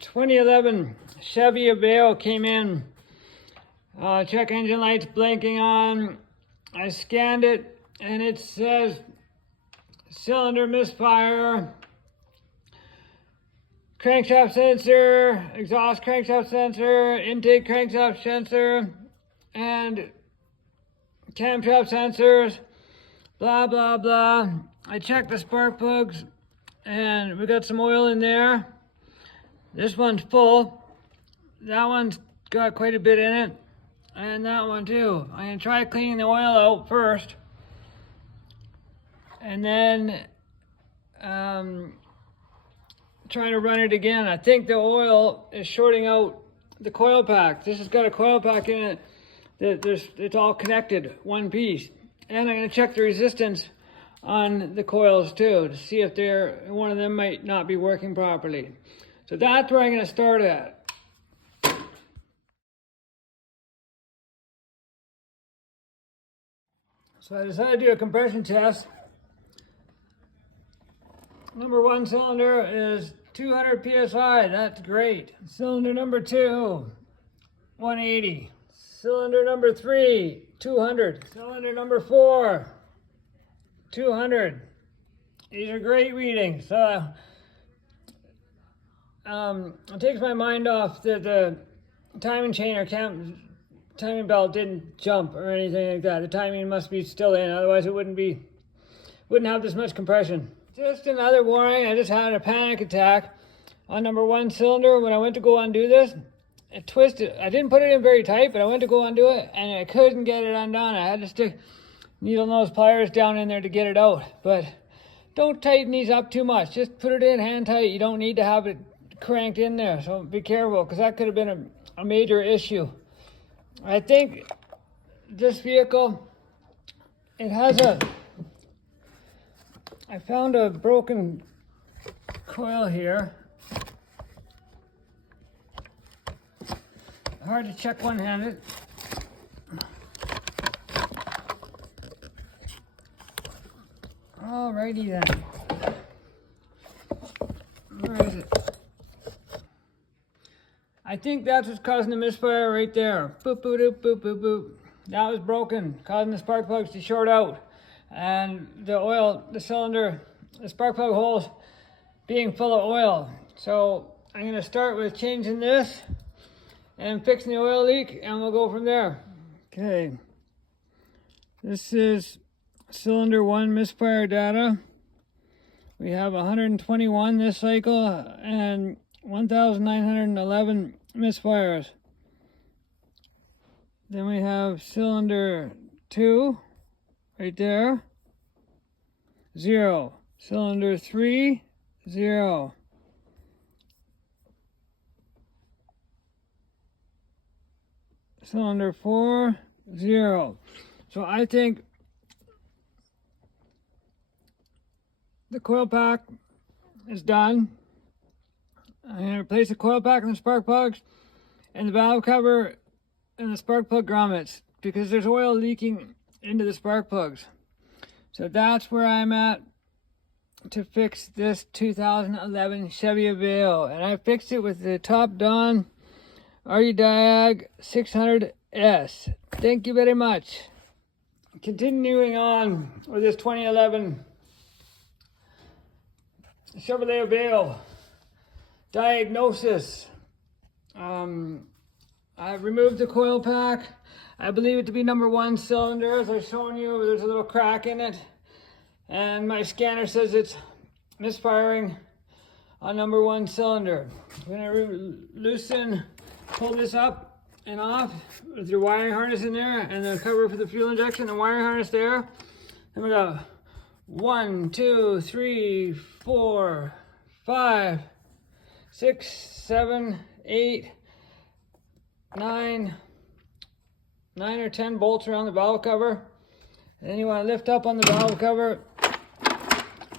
2011 Chevy Aveo came in. Check engine lights blinking on. I scanned it and it says cylinder misfire, crankshaft sensor, exhaust crankshaft sensor, intake crankshaft sensor, and camshaft sensors, blah, blah, blah. I checked the spark plugs and we got some oil in there. This one's full. That one's got quite a bit in it. And that one too. I'm gonna try cleaning the oil out first. And then trying to run it again. I think the oil is shorting out the coil pack. This has got a coil pack in it. It's all connected, one piece. And I'm gonna check the resistance on the coils too to see if one of them might not be working properly. So that's where I'm gonna start at. So I decided to do a compression test. Number one cylinder is 200 PSI, that's great. Cylinder number two, 180. Cylinder number three, 200. Cylinder number four, 200. These are great readings. So it takes my mind off that the timing chain or timing belt didn't jump or anything like that. The timing must be still in, otherwise it wouldn't have this much compression. Just another warning, I just had a panic attack on number one cylinder. When I went to go undo this, it twisted. I didn't put it in very tight, but I went to go undo it and I couldn't get it undone. I had to stick needle nose pliers down in there to get it out. But don't tighten these up too much. Just put it in hand tight. You don't need to have it cranked in there. So be careful, because that could have been a major issue. I think this vehicle, I found a broken coil here. Hard to check one-handed. Alrighty then. Where is it? I think that's what's causing the misfire right there. Boop, boop, boop, boop, boop, boop. That was broken, causing the spark plugs to short out. And the spark plug holes being full of oil. So I'm gonna start with changing this and fixing the oil leak, and we'll go from there. Okay, this is cylinder one misfire data. We have 121 this cycle and 1,911 misfires. Then we have cylinder two right there, 0. Cylinder 3, 0. Cylinder 4, 0. So I think the coil pack is done. I'm going to replace the coil pack and the spark plugs and the valve cover and the spark plug grommets because there's oil leaking into the spark plugs. So that's where I'm at to fix this 2011 Chevy Aveo. And I fixed it with the Top Don RU-Diag 600S. Thank you very much. Continuing on with this 2011 Chevrolet Aveo diagnosis. I removed the coil pack. I believe it to be number one cylinder. As I've shown you, there's a little crack in it. And my scanner says it's misfiring on number one cylinder. I'm gonna pull this up and off with your wiring harness in there and the cover for the fuel injection and wiring harness there. And we got 1, 2, 3, 4, 5, 6, 7, 8, 9 or 10 bolts around the valve cover. And then you want to lift up on the valve cover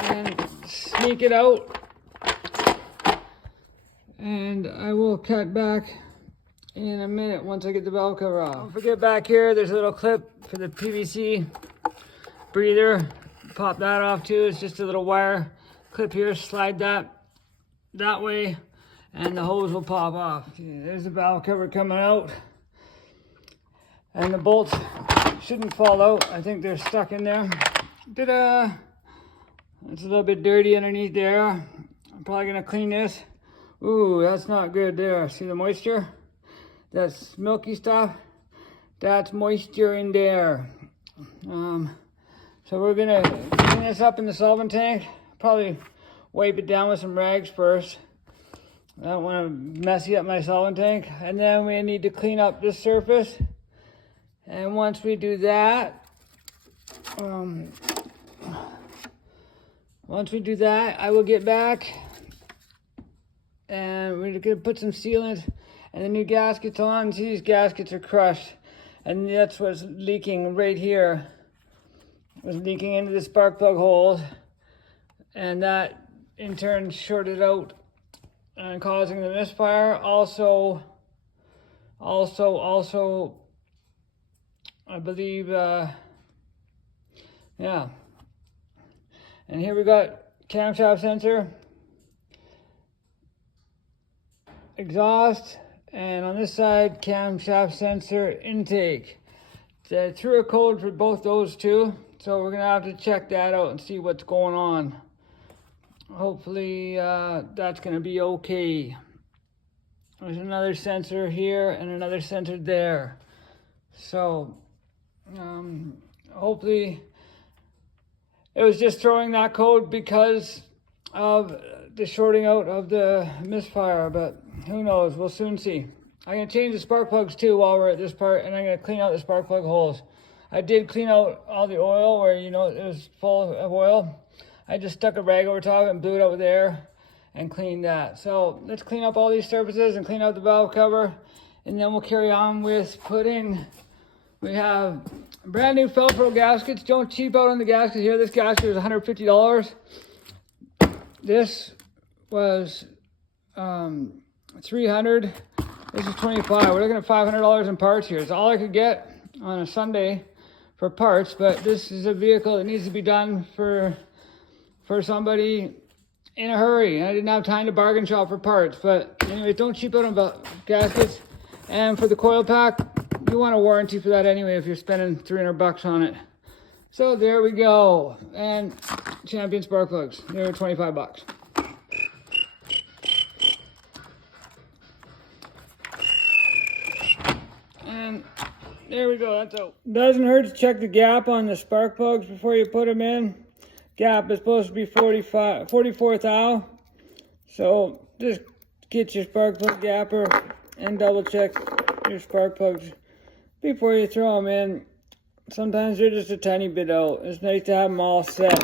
and sneak it out. And I will cut back in a minute once I get the valve cover off. Don't forget back here, there's a little clip for the PVC breather. Pop that off too. It's just a little wire clip here. Slide that way. and the hose will pop off. There's the valve cover coming out. And the bolts shouldn't fall out. I think they're stuck in there. It's a little bit dirty underneath there. I'm probably gonna clean this. Ooh, that's not good there. See the moisture? That's milky stuff. That's moisture in there. So we're gonna clean this up in the solvent tank. Probably wipe it down with some rags first. I don't want to messy up my solvent tank. And then we need to clean up this surface. And once we do that, I will get back and we're gonna put some sealant and the new gaskets on. See, these gaskets are crushed, and that's what's leaking right here. It was leaking into the spark plug holes, and that in turn shorted out and causing the misfire. Also, I believe, yeah. And here we got camshaft sensor, exhaust, and on this side, camshaft sensor intake. They threw a code for both those two, so we're gonna have to check that out and see what's going on. Hopefully, that's gonna be okay. There's another sensor here and another sensor there. So, hopefully, it was just throwing that code because of the shorting out of the misfire, but who knows? We'll soon see. I'm going to change the spark plugs too while we're at this part, and I'm going to clean out the spark plug holes. I did clean out all the oil where, you know, it was full of oil. I just stuck a rag over top and blew it out with air and cleaned that. So let's clean up all these surfaces and clean out the valve cover, and then we'll carry on with putting, we have brand new Velcro gaskets. Don't cheap out on the gaskets here. This gasket was $150. This was $300. This is $25. We're looking at $500 in parts here. It's all I could get on a Sunday for parts, but this is a vehicle that needs to be done for somebody in a hurry. And I didn't have time to bargain shop for parts. But anyway, don't cheap out on gaskets. And for the coil pack, you want a warranty for that anyway if you're spending $300 on it. So there we go. And Champion spark plugs. They're $25. And there we go. That's out. Doesn't hurt to check the gap on the spark plugs before you put them in. Gap is supposed to be 44 thou. So just get your spark plug gapper and double check your spark plugs before you throw them in. Sometimes they're just a tiny bit out. It's nice to have them all set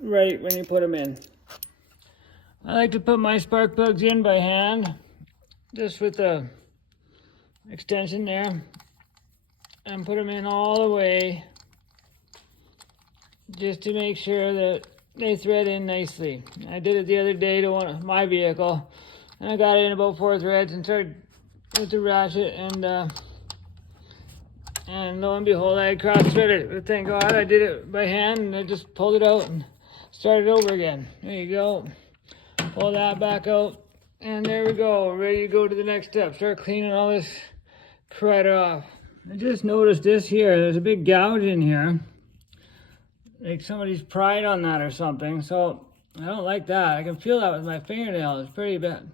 right when you put them in. I like to put my spark plugs in by hand, just with the extension there, and put them in all the way, just to make sure that they thread in nicely. I did it the other day to one of my vehicle, and I got it in about 4 threads and started with the ratchet, and lo and behold, I had cross-threaded it. But thank God I did it by hand, and I just pulled it out and started over again. There you go. Pull that back out, and there we go. Ready to go to the next step. Start cleaning all this crud off. I just noticed this here. There's a big gouge in here. Like somebody's pried on that or something. So I don't like that. I can feel that with my fingernail. It's pretty bad.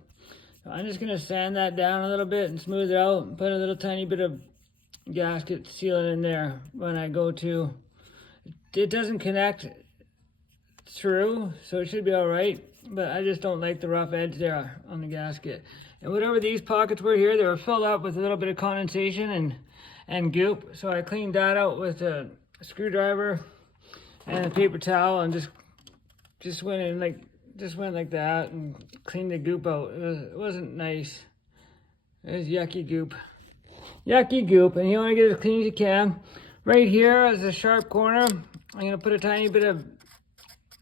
So I'm just going to sand that down a little bit and smooth it out and put a little tiny bit of gasket sealant in there when I go to. It doesn't connect through, so it should be all right, but I just don't like the rough edge there on the gasket. And whatever these pockets were here, they were filled up with a little bit of condensation and goop, so I cleaned that out with a screwdriver and a paper towel and just went like that and cleaned the goop out. It wasn't nice. It was yucky goop. Yucky goop, and you want to get it as clean as you can. Right here is a sharp corner. I'm going to put a tiny bit of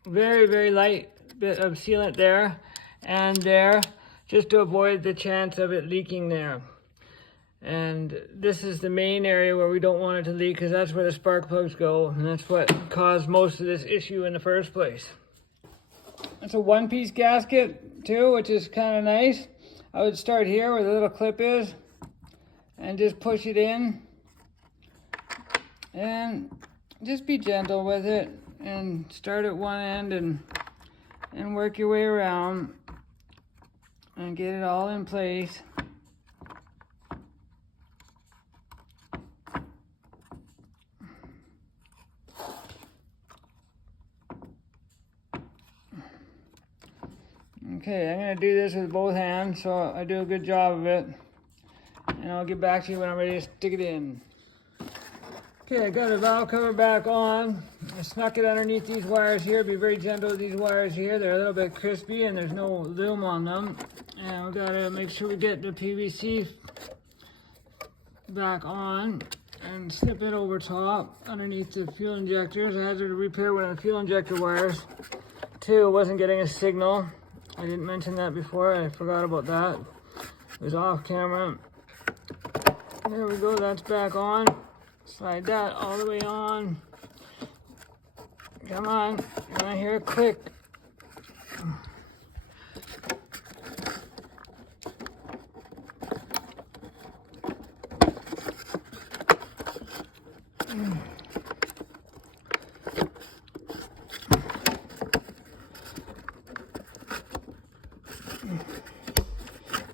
very, very light bit of sealant there and there, just to avoid the chance of it leaking there. And this is the main area where we don't want it to leak, because that's where the spark plugs go, and that's what caused most of this issue in the first place. It's a one-piece gasket too, which is kind of nice. I would start here where the little clip is and just push it in and just be gentle with it and start at one end and work your way around and get it all in place. Okay, I'm going to do this with both hands so I do a good job of it. And I'll get back to you when I'm ready to stick it in. Okay, I got the valve cover back on. I snuck it underneath these wires here. Be very gentle with these wires here. They're a little bit crispy and there's no loom on them. And we got to make sure we get the PVC back on and slip it over top underneath the fuel injectors. I had to repair one of the fuel injector wires too. It wasn't getting a signal. I didn't mention that before. I forgot about that. It was off camera. There we go. That's back on. Slide that all the way on. Come on. And I hear a click.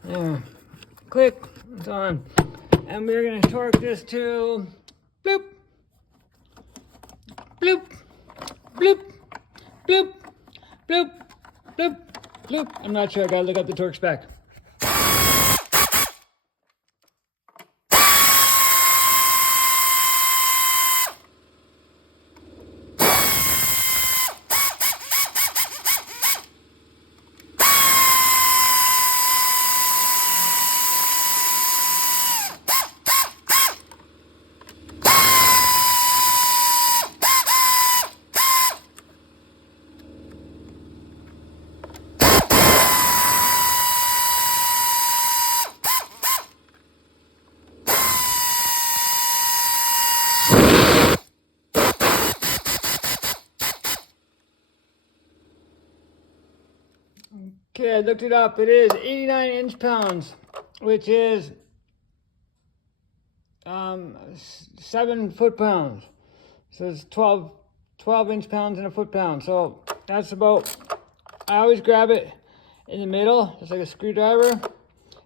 There. Click. It's on. And we're going to torque this to bloop, bloop, bloop, bloop, bloop, bloop, bloop. I'm not sure. I got to look up the torque spec. Okay, I looked it up. It is 89 inch-pounds, which is 7 foot-pounds. So it's 12 inch-pounds in a foot-pound. So that's about, I always grab it in the middle, just like a screwdriver,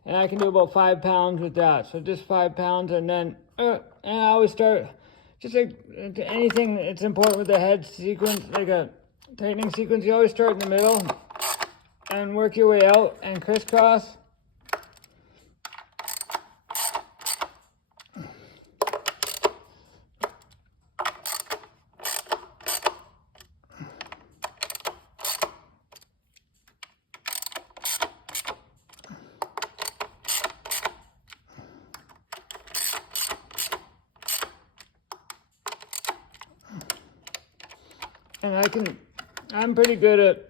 and I can do about 5 pounds with that. So just 5 pounds, and then, and I always start, just like anything that's important with the head sequence, like a tightening sequence, you always start in the middle and work your way out and crisscross. And I'm pretty good at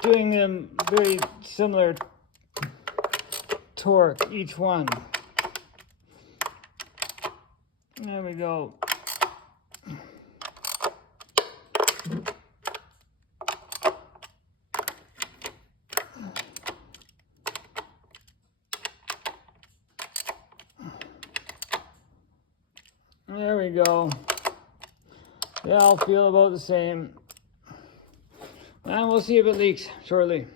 doing them very similar torque, each one. There we go. There we go. They all feel about the same. And we'll see if it leaks shortly.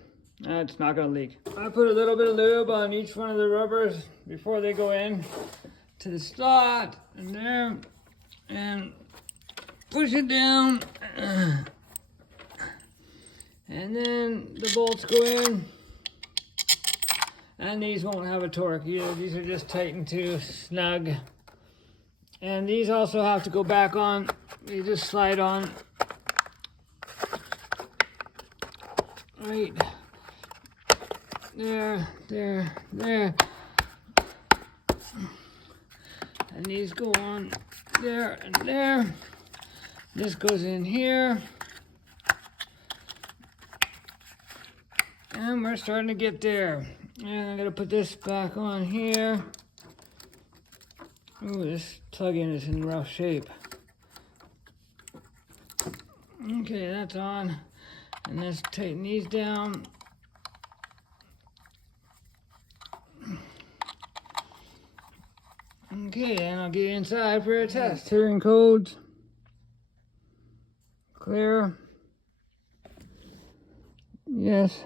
It's not going to leak. I put a little bit of lube on each one of the rubbers before they go in to the slot and there, and push it down, and then the bolts go in, and these won't have a torque either. These are just tightened to snug, and these also have to go back on. They just slide on right there, there, there. And these go on there and there. This goes in here. And we're starting to get there. And I'm gonna put this back on here. Ooh, this plug-in is in rough shape. Okay, that's on. And let's tighten these down. Okay, and I'll get inside for a test. Hearing codes. Clear. Yes.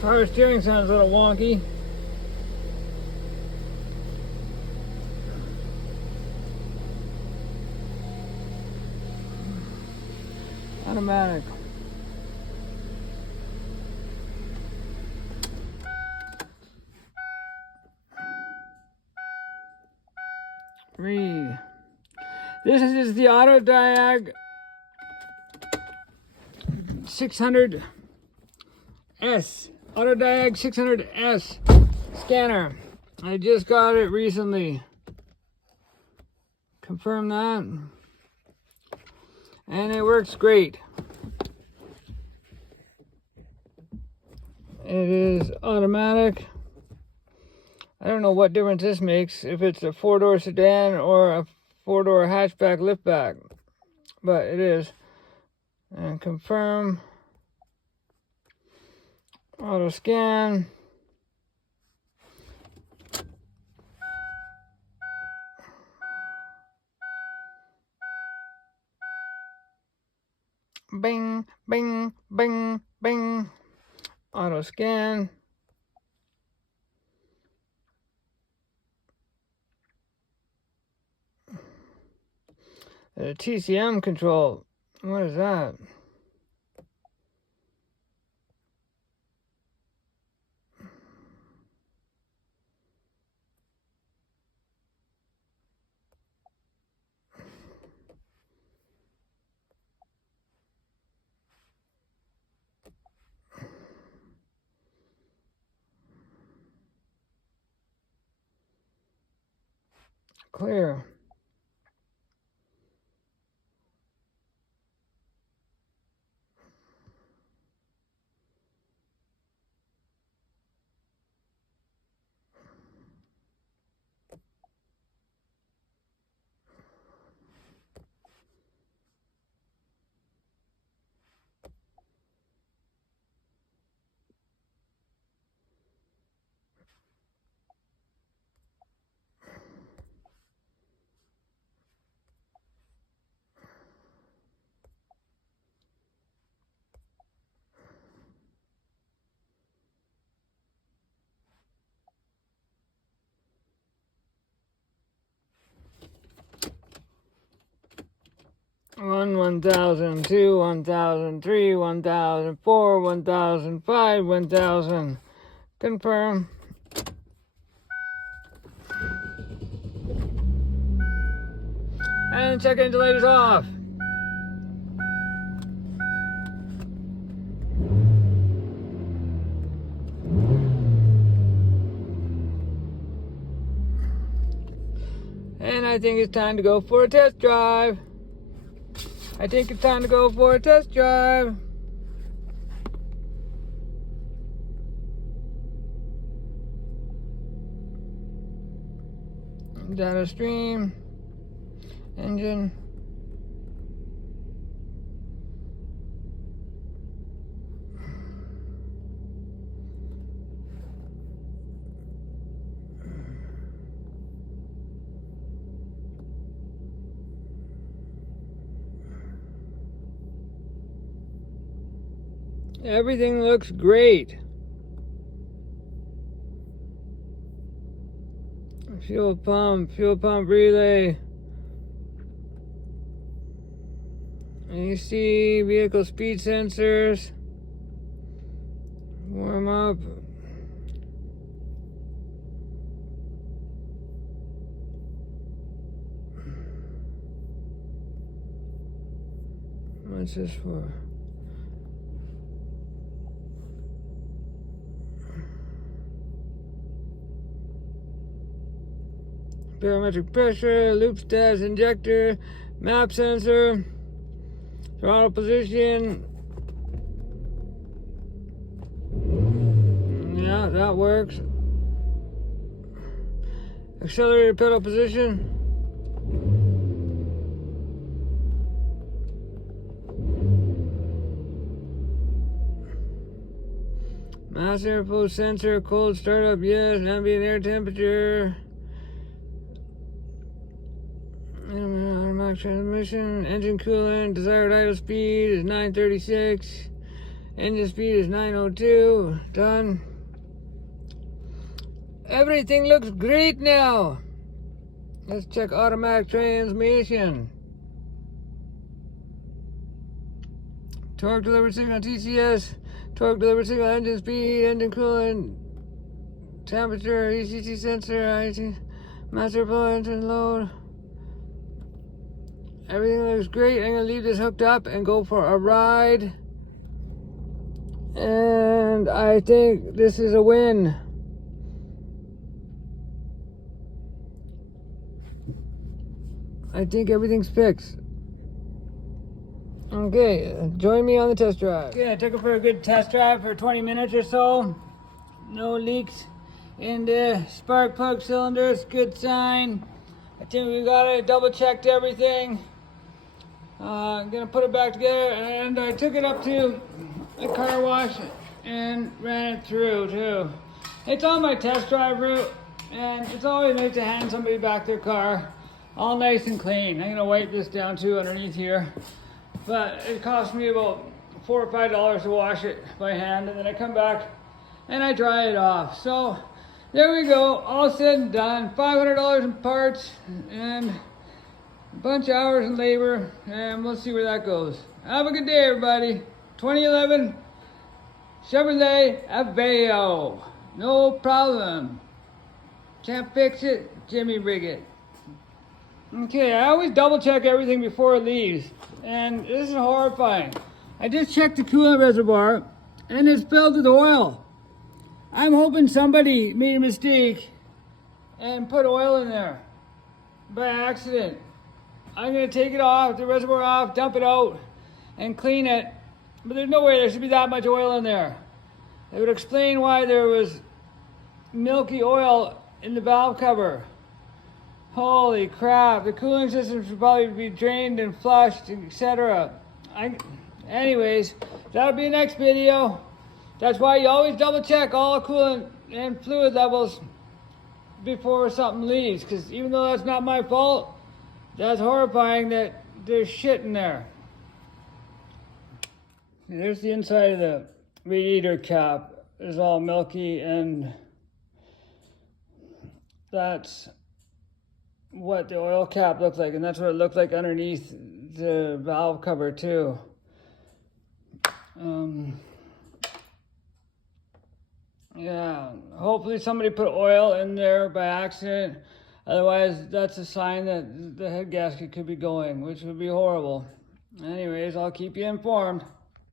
Power steering sounds a little wonky. Automatic. Three. This is the Auto Diag 600S. Auto Diag 600S scanner. I just got it recently. Confirm that. And it works great. It is automatic. I don't know what difference this makes, if it's a 4-door sedan or a 4-door hatchback liftback, but it is. And confirm. Auto scan. Bing, bing, bing, bing. Auto scan. The TCM control. What is that? Clear. One, 1,000, 2, 1,000, 3, 1,000, 4, 1,000, 5, 1,000. Confirm. And check engine light is off. And I think it's time to go for a test drive. Data stream. Engine. Everything looks great. Fuel pump relay. AC, vehicle speed sensors. Warm up. What's this for? Barometric pressure, loop stats, injector, map sensor, throttle position. Yeah, that works. Accelerator pedal position. Mass airflow sensor, cold startup, yes. Ambient air temperature. Automatic transmission, engine coolant, desired idle speed is 936. Engine speed is 902. Done. Everything looks great now. Let's check automatic transmission. Torque delivered signal TCS. Torque delivered signal, engine speed, engine coolant, temperature, ECT sensor, IT, master flow, engine load. Everything looks great. I'm gonna leave this hooked up and go for a ride. And I think this is a win. I think everything's fixed. Okay, join me on the test drive. Okay, I took it for a good test drive for 20 minutes or so. No leaks in the spark plug cylinders, good sign. I think we got it, double checked everything. I'm gonna put it back together, and I took it up to the car wash and ran it through too. It's on my test drive route, and it's always nice to hand somebody back their car all nice and clean. I'm gonna wipe this down too underneath here. But it cost me about $4 or $5 to wash it by hand, and then I come back and I dry it off. So there we go, all said and done. $500 in parts and a bunch of hours in labor, and we'll see where that goes. Have a good day, everybody. 2011 Chevrolet Aveo, no problem. Can't fix it, Jimi-rig-it. Okay, I always double check everything before it leaves, and this is horrifying. I just checked the coolant reservoir, and it's filled with oil. I'm hoping somebody made a mistake and put oil in there by accident. I'm gonna take it off, the reservoir off, dump it out, and clean it. But there's no way there should be that much oil in there. It would explain why there was milky oil in the valve cover. Holy crap, the cooling system should probably be drained and flushed, etc. Anyways, that'll be the next video. That's why you always double check all coolant and fluid levels before something leaves, because even though that's not my fault, that's horrifying that there's shit in there. There's the inside of the radiator cap. It's all milky, and that's what the oil cap looked like, and that's what it looked like underneath the valve cover too. Yeah, hopefully somebody put oil in there by accident. Otherwise, that's a sign that the head gasket could be going, which would be horrible. Anyways, I'll keep you informed.